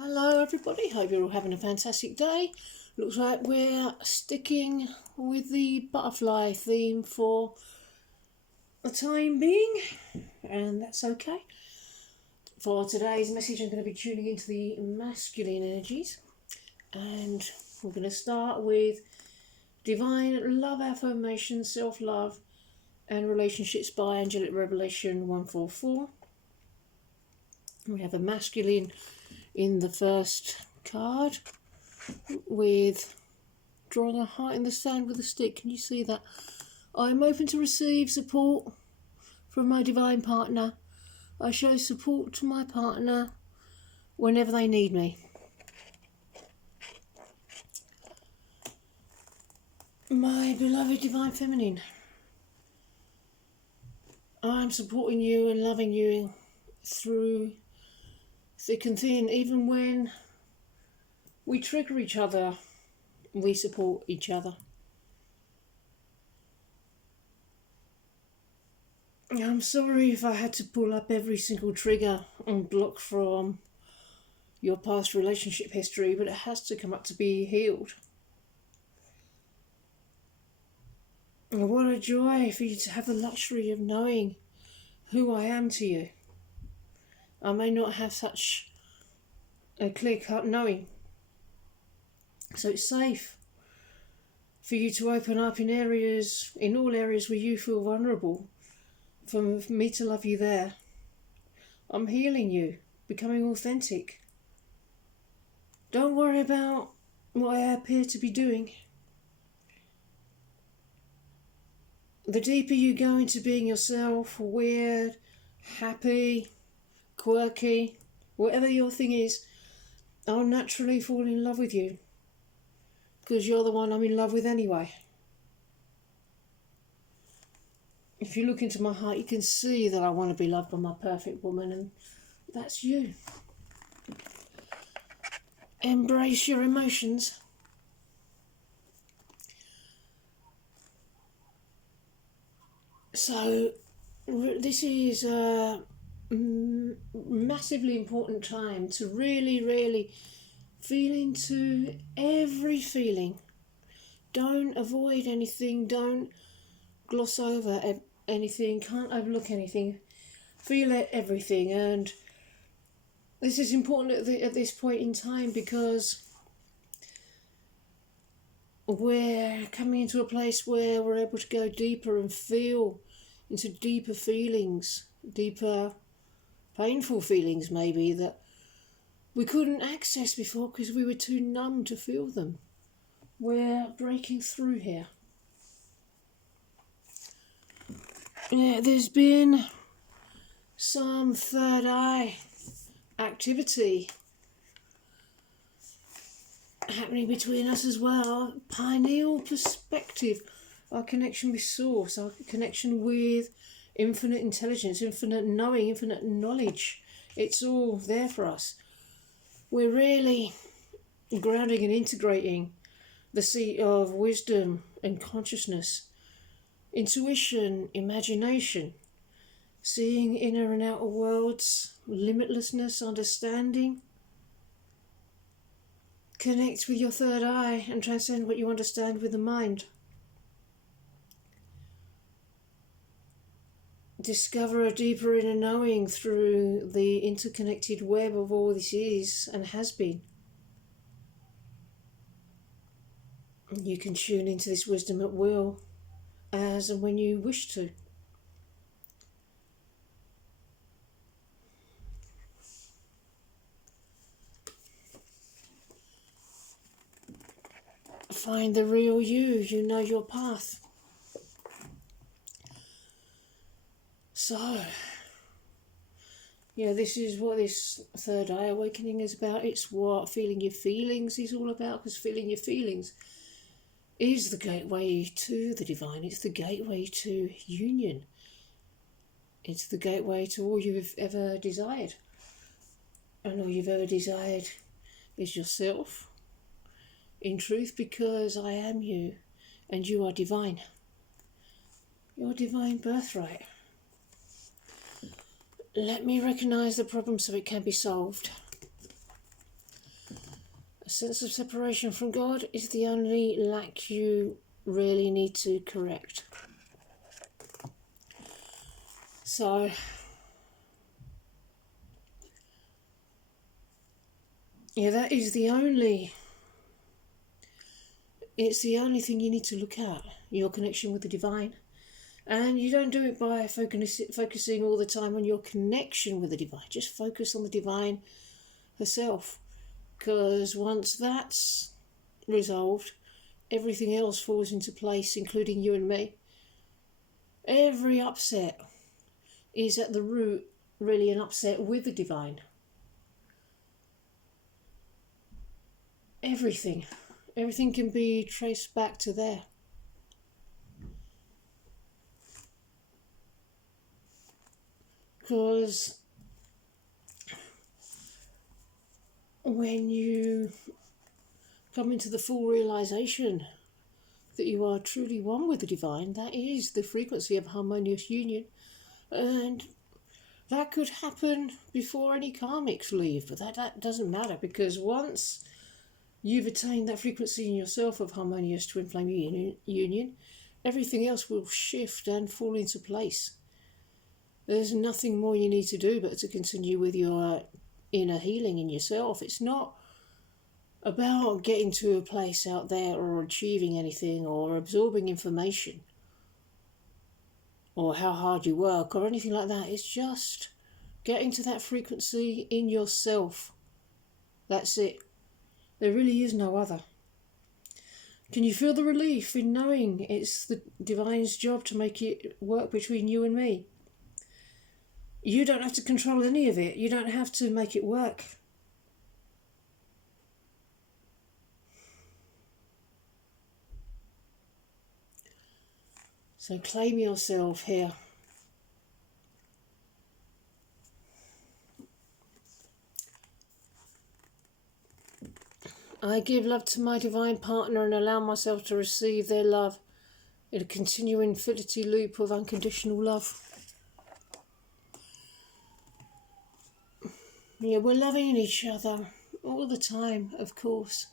Hello everybody, hope you're all having a fantastic day. Looks like we're sticking with the butterfly theme for the time being, and that's okay. For today's message I'm going to be tuning into the masculine energies, and we're going to start with Divine Love Affirmation, Self-Love and Relationships by Angelic Revelation 144. We have a masculine in the first card with drawing a heart in the sand with a stick. Can you see that? I'm open to receive support from my divine partner. I show support to my partner whenever they need me. My beloved divine feminine, I'm supporting you and loving you through thick and thin. Even when we trigger each other, we support each other. I'm sorry if I had to pull up every single trigger and block from your past relationship history, but it has to come up to be healed. And what a joy for you to have the luxury of knowing who I am to you. I may not have such a clear-cut knowing, so it's safe for you to open up in all areas where you feel vulnerable, for me to love you there. I'm healing you, becoming authentic. Don't worry about what I appear to be doing. The deeper you go into being yourself, weird, happy, quirky, whatever your thing is, I'll naturally fall in love with you, because you're the one I'm in love with anyway. If you look into my heart, you can see that I want to be loved by my perfect woman, and that's you. Embrace your emotions. So, this is a massively important time to really feel into every feeling. Don't avoid anything, don't gloss over anything, can't overlook anything. Feel everything, and this is important at this point in time because we're coming into a place where we're able to go deeper and feel into deeper feelings, deeper painful feelings maybe that we couldn't access before because we were too numb to feel them. We're breaking through here. Yeah, there's been some third eye activity happening between us as well. Pineal perspective, our connection with source, our connection with infinite intelligence, infinite knowing, infinite knowledge. It's all there for us. We're really grounding and integrating the seat of wisdom and consciousness, intuition, imagination, seeing inner and outer worlds, limitlessness, understanding. Connect with your third eye and transcend what you understand with the mind. Discover a deeper inner knowing through the interconnected web of all this is and has been. You can tune into this wisdom at will, as and when you wish to. Find the real you know your path. So, yeah, this is what this third eye awakening is about. It's what feeling your feelings is all about, because feeling your feelings is the gateway to the divine. It's the gateway to union. It's the gateway to all you've ever desired. And all you've ever desired is yourself, in truth, because I am you and you are divine. Your divine birthright. Let me recognize the problem so it can be solved. A sense of separation from God is the only lack you really need to correct. So, yeah, that is it's the only thing you need to look at, your connection with the divine. And you don't do it by focusing all the time on your connection with the divine. Just focus on the divine herself. Because once that's resolved, everything else falls into place, including you and me. Every upset is at the root really an upset with the divine. Everything can be traced back to there. Because when you come into the full realization that you are truly one with the divine, that is the frequency of harmonious union. And that could happen before any karmics leave, but that doesn't matter, because once you've attained that frequency in yourself of harmonious twin flame union, everything else will shift and fall into place. There's nothing more you need to do but to continue with your inner healing in yourself. It's not about getting to a place out there or achieving anything or absorbing information or how hard you work or anything like that. It's just getting to that frequency in yourself. That's it. There really is no other. Can you feel the relief in knowing it's the divine's job to make it work between you and me? You don't have to control any of it. You don't have to make it work. So claim yourself here. I give love to my divine partner and allow myself to receive their love in a continuing infinity loop of unconditional love. Yeah, we're loving each other all the time, of course.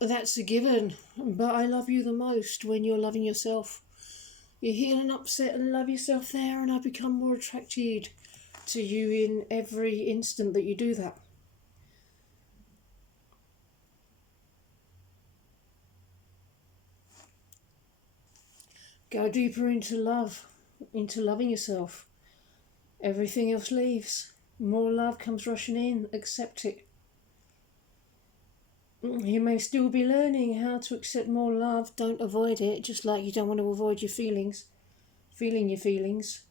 That's a given, but I love you the most when you're loving yourself. You heal an upset and love yourself there, and I become more attracted to you in every instant that you do that. Go deeper into love, into loving yourself. Everything else leaves. More love comes rushing in. Accept it. You may still be learning how to accept more love. Don't avoid it, just like you don't want to avoid your feelings. Feeling your feelings.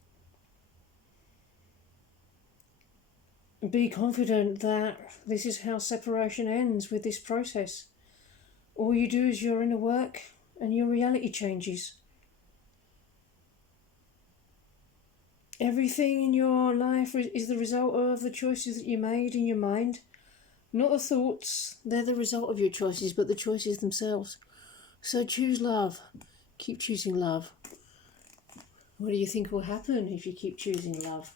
Be confident that this is how separation ends with this process. All you do is your inner work and your reality changes. Everything in your life is the result of the choices that you made in your mind. Not the thoughts, they're the result of your choices, but the choices themselves. So choose love. Keep choosing love. What do you think will happen if you keep choosing love?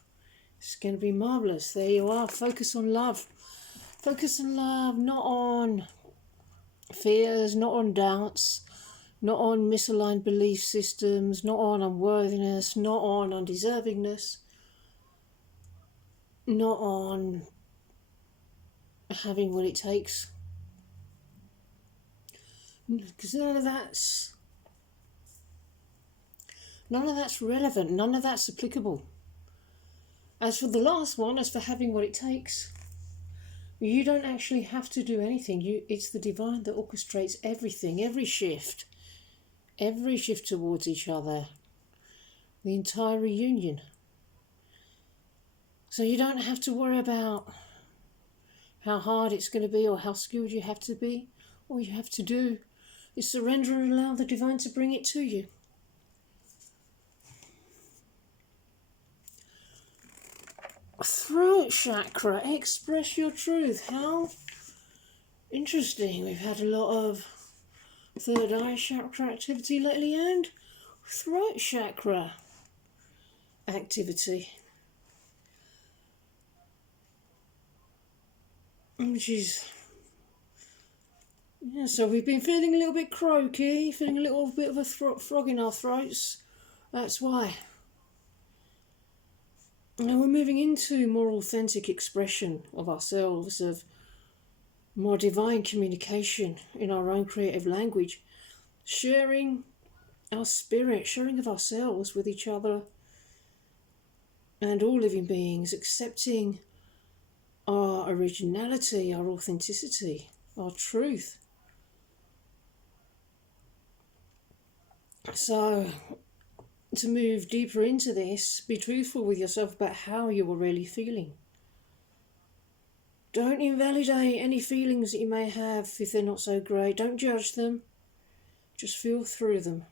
It's going to be marvellous. There you are. Focus on love. Focus on love, not on fears, not on doubts, not on misaligned belief systems, not on unworthiness, not on undeservingness, not on having what it takes. Because none of that's relevant, none of that's applicable. As for the last one, as for having what it takes, you don't actually have to do anything. It's the divine that orchestrates everything, every shift towards each other, the entire reunion. So you don't have to worry about how hard it's going to be or how skilled you have to be. All you have to do is surrender and allow the divine to bring it to you. Throat chakra, express your truth. How interesting. We've had a lot of third eye chakra activity lately and throat chakra activity. which is, yeah, so we've been feeling a little bit croaky, feeling a little bit of a frog in our throats. That's why. Now we're moving into more authentic expression of ourselves, of more divine communication in our own creative language, sharing our spirit, sharing of ourselves with each other and all living beings, accepting our originality, our authenticity, our truth. So, to move deeper into this, be truthful with yourself about how you are really feeling. Don't invalidate any feelings that you may have if they're not so great. Don't judge them. Just feel through them.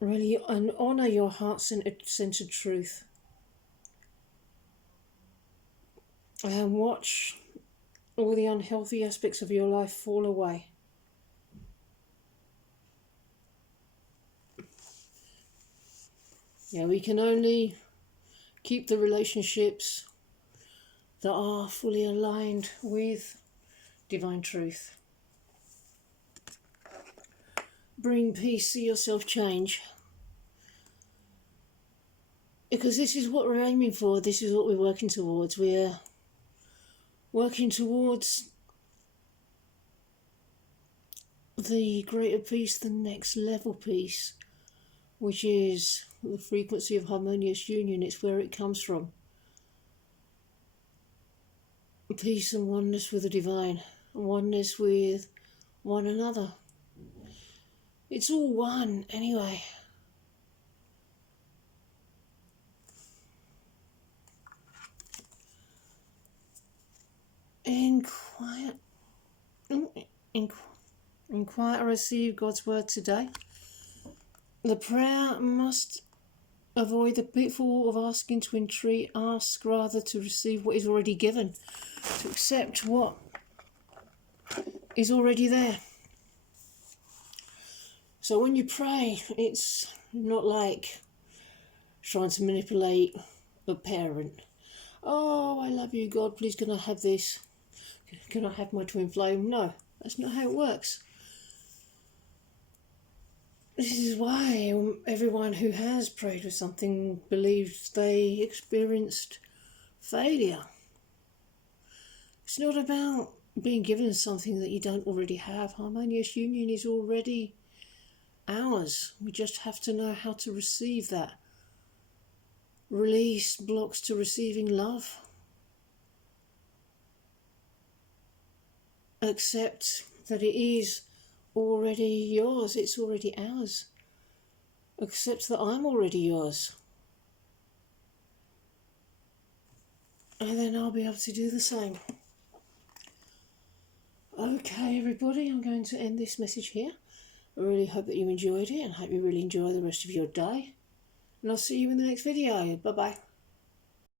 Really, and honour your heart-centered truth. And watch all the unhealthy aspects of your life fall away. Yeah, we can only keep the relationships that are fully aligned with divine truth. Bring peace, see yourself change. Because this is what we're aiming for, this is what we're working towards. We're working towards the greater peace, the next level peace, which is the frequency of harmonious union. It's where it comes from. Peace and oneness with the divine, oneness with one another. It's all one anyway. In quiet, I receive God's word today. The prayer must avoid the pitfall of asking to entreat, ask rather to receive what is already given, to accept what is already there. So when you pray, it's not like trying to manipulate a parent. Oh, I love you, God, please can I have this? Can I have my twin flame? No, that's not how it works. This is why everyone who has prayed for something believes they experienced failure. It's not about being given something that you don't already have. Harmonious union is already ours. We just have to know how to receive that. Release blocks to receiving love. Accept that it is already yours, it's already ours. Accept that I'm already yours. And then I'll be able to do the same. Okay, everybody, I'm going to end this message here. I really hope that you enjoyed it and hope you really enjoy the rest of your day. And I'll see you in the next video. Bye-bye.